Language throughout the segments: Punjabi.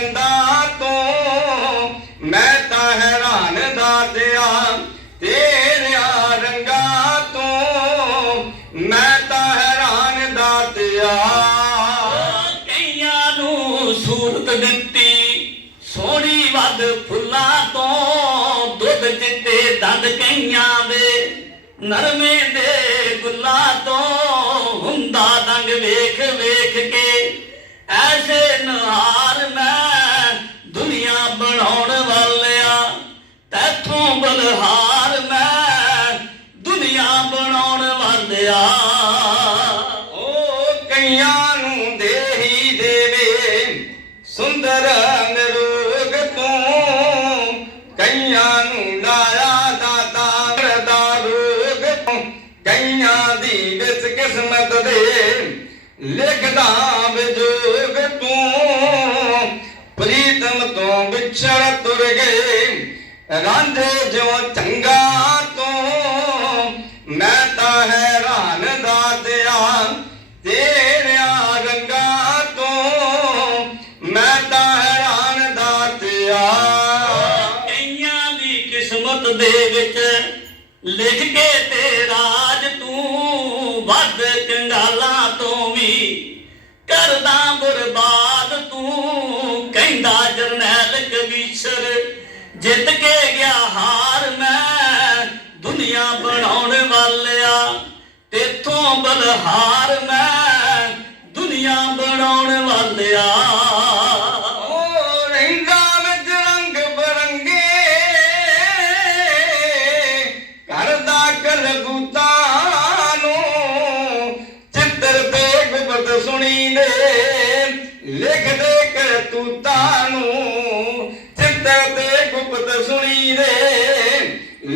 ਚੰਦਾ ਤੋਂ। ਮੈਂ ਤਾਂ ਹੈਰਾਨ ਦਾਤਿਆ ਤੇਰਿਆਂ ਰੰਗਾਂ ਤੋਂ। ਮੈਂ ਤਾਂ ਹੈਰਾਨ ਦਾਤਿਆ ਕਈਆਂ ਨੂੰ ਸੂਰਤ ਦਿੱਤੀ, ਸੋਹਣੀ ਵੱਧ ਫੁੱਲਾਂ ਤੋਂ। ਦੁੱਧ ਚਿੱਟੇ ਦੰਦ ਕਈਆਂ ਦੇ, ਨਰਮੇ ਦੇ ਨਿਰੋਗ ਤੂੰ, ਕਈਆਂ ਨੂੰ ਲਾਇਆ ਦਾਤਾ ਦਾ ਰੋਗ ਤੂੰ। ਕਈਆਂ ਦੀ ਵਿਸ ਕਿਸਮਤ ਦੇ ਲਿਖਦਾ ਵਿਜੋਗ ਤੂੰ। ਪ੍ਰੀਤਮ ਤੋਂ ਵਿਛੜ ਤੁਰ ਗਏ, ਰਾਂਝੇ ਜਿਉ ਚੰਗਾ ਦਾਤਿਆ ਕਈਆਂ ਦੀ ਕਿਸਮਤ ਦੇ ਵਿੱਚ ਲਿਖ ਕੇ ਤੇ ਰਾਜ ਤੂੰ ਵੱਧ ਕੰਗਾਲਾਂ ਤੋਂ ਵੀ ਕਰਦਾ ਬਰਬਾਦ। ਤੂੰ ਕਹਿੰਦਾ ਜਰਨੈਲ ਕਵੀਸ਼ਰ ਜਿੱਤ ਕੇ ਗਿਆ ਹਾਰ ਮੈਂ ਦੁਨੀਆ ਬਣਾਉਣ ਵਾਲਿਆ। ਤੇਥੋਂ ਬਲਹਾਰ ਮੈਂ ਦੁਨੀਆ ਬਣਾਉਣ ਵਾਲਿਆ।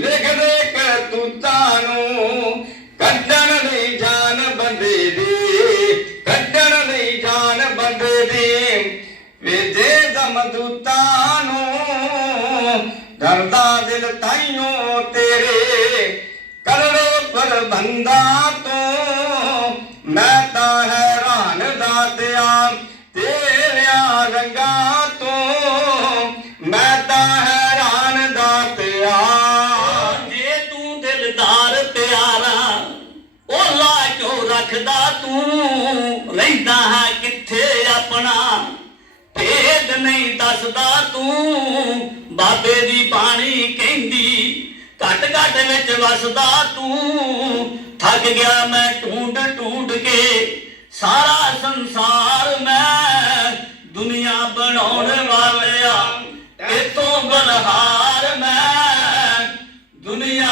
ਦੇ ਕਰਤੂਤਾਂ ਨੂੰ, ਕੱਢਣ ਲਈ ਜਾਨ ਬੰਦੇ ਦੀ, ਕੱਢਣ ਲਈ ਜਾਨ ਬੰਦੇ ਦੀ। ਵੇਦੇ ਦਮਦੂਤਾਂ ਨੂੰ, ਡਰਦਾ ਦਿਲ ਤਾਈਓ ਤੇਰੇ ਕਰੜੇ ਪ੍ਰਬੰਧਾ ਤੋਂ ਰੱਖਦਾ ਤੂੰ? ਰਹਿੰਦਾ ਹੈ ਕਿੱਥੇ ਆਪਣਾ? ਭੇਦ ਨਹੀਂ ਦੱਸਦਾ ਤੂੰ। ਬਾਬੇ ਦੀ ਬਾਣੀ ਕਹਿੰਦੀ, ਘਟ ਘਟ ਵਿੱਚ ਵਸਦਾ ਤੂੰ। ਥੱਕ ਗਿਆ ਮੈਂ ਢੂੰਡ ਢੂੰਡ ਕੇ, ਸਾਰਾ ਸੰਸਾਰ ਮੈਂ ਦੁਨੀਆ ਬਣਾਉਣ ਵਾਲਿਆ। ਇਤੋਂ ਬਲਹਾਰ ਮੈਂ ਦੁਨੀਆ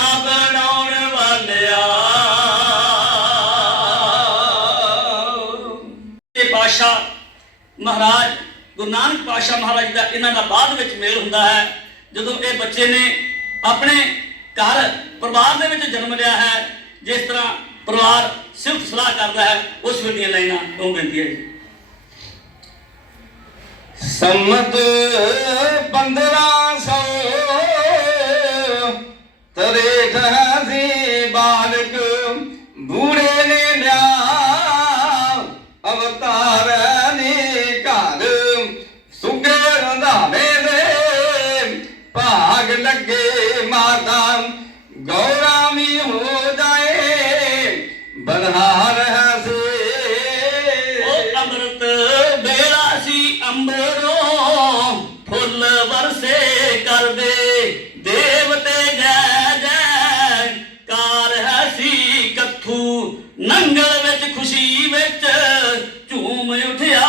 ਮਹਾਰਾਜ, ਗੁਰੂ ਨਾਨਕ ਪਾਸ਼ਾ ਮਹਾਰਾਜ ਦਾ ਇਹਨਾਂ ਦਾ ਬਾਅਦ ਵਿੱਚ ਮੇਲ ਹੁੰਦਾ ਹੈ, ਜਦੋਂ ਇਹ ਬੱਚੇ ਨੇ ਆਪਣੇ ਘਰ, ਪਰਿਵਾਰ ਦੇ ਵਿੱਚ ਜਨਮ ਲਿਆ ਹੈ, ਜਿਸ ਤਰ੍ਹਾਂ ਪਰਿਵਾਰ ਸਿਫਤ ਸਲਾਹ ਕਰਦਾ ਹੈ, ਉਸ ਵੇਲੇ ਦੀਆਂ ਲਾਈਨਾਂ ਉਹ ਬੇਨਤੀ ਹੈ ਜੀ। ਸੰਮਤ ਪੰਦਰਾਂ ਸੌ ਤਰੇ ਠਹਸੀ ਬਾਲਕ ਬੂੜੇ ਨੰਗਲ ਵਿੱਚ ਖੁਸ਼ੀ ਵਿੱਚ ਝੂਮ ਉਠਿਆ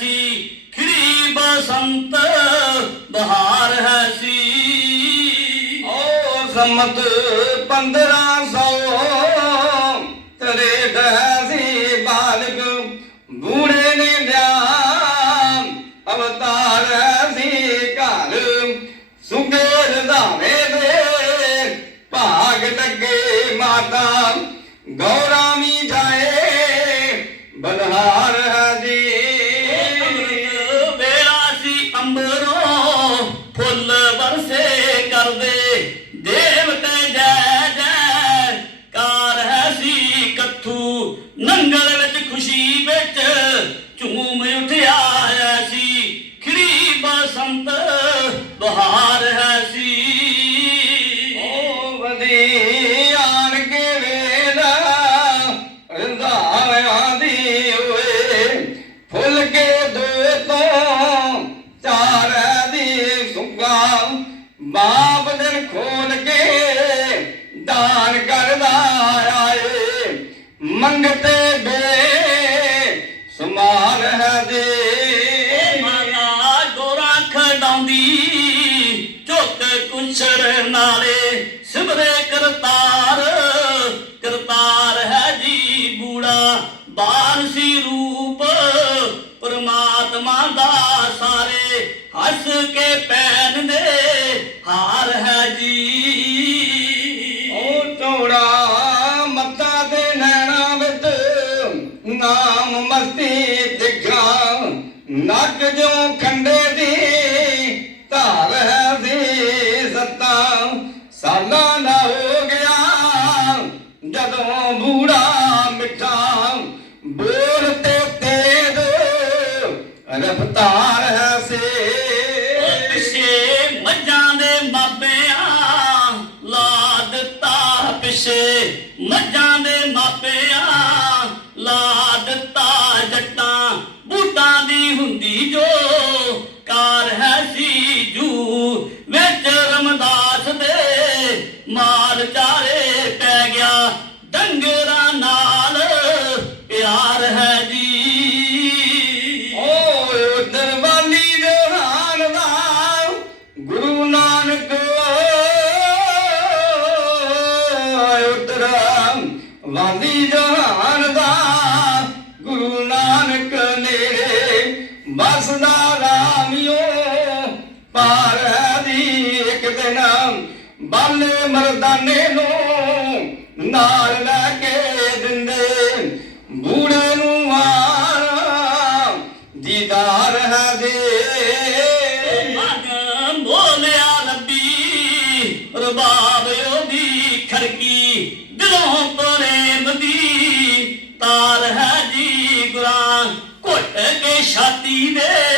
ਸੀ। ਖਿੜੀ ਬਸੰਤ ਬਹਾਰ ਹੈ ਸੀ। ਓ ਸੰਮਤ 1500 ਝੁੱਕ ਨਾਲੇ ਸਿਮਰੇ ਕਰਤਾਰ ਕਰਤਾਰ ਹੈ ਜੀ ਬੂੜਾ ਬਾਰਸੀ ਰੂਪ, ਪਰਮਾਤਮਾ ਦਾ ਸਾਰੇ ਹੱਸ ਕੇ ਪੈਨ ਦੇ ਹਾਰ ਹੈ ਜੀ। ਉਹ ਟੋੜਾ ਮੱਤਾ ਦੇ ਨੈਣਾ ਵਿੱਚ ਨਾਮ ਮਸਤੀ ਦਿਖਾ, ਨੱਕ ਜੋ ਖੰਡੇ ਦੀ ਰਫਤਾਰ ਹੈ ਪਾਰ ਦੀ ਇੱਕ ਦਿਨ ਬਾਲੇ ਮਰਦਾਨੇ ਨੂੰ ਨਾਲ ਲੈ ਕੇ ਦਿੰਦੇ। ਬੂੜੇ ਨੂੰ ਆਰ ਦੀਦਾਰ ਹੈ ਦੇ। ਮਨ ਬੋਲਿਆ ਰੱਬੀ, ਰਬਾਬ ਉਹਦੀ ਖੜਕੀ, ਦਿਲੋਂ ਪ੍ਰੇਮ ਦੀ ਤਾਰ ਹੈ ਜੀ ਗੁਰਾਂ। ਘੁੱਟ ਕੇ ਛਾਤੀ ਦੇ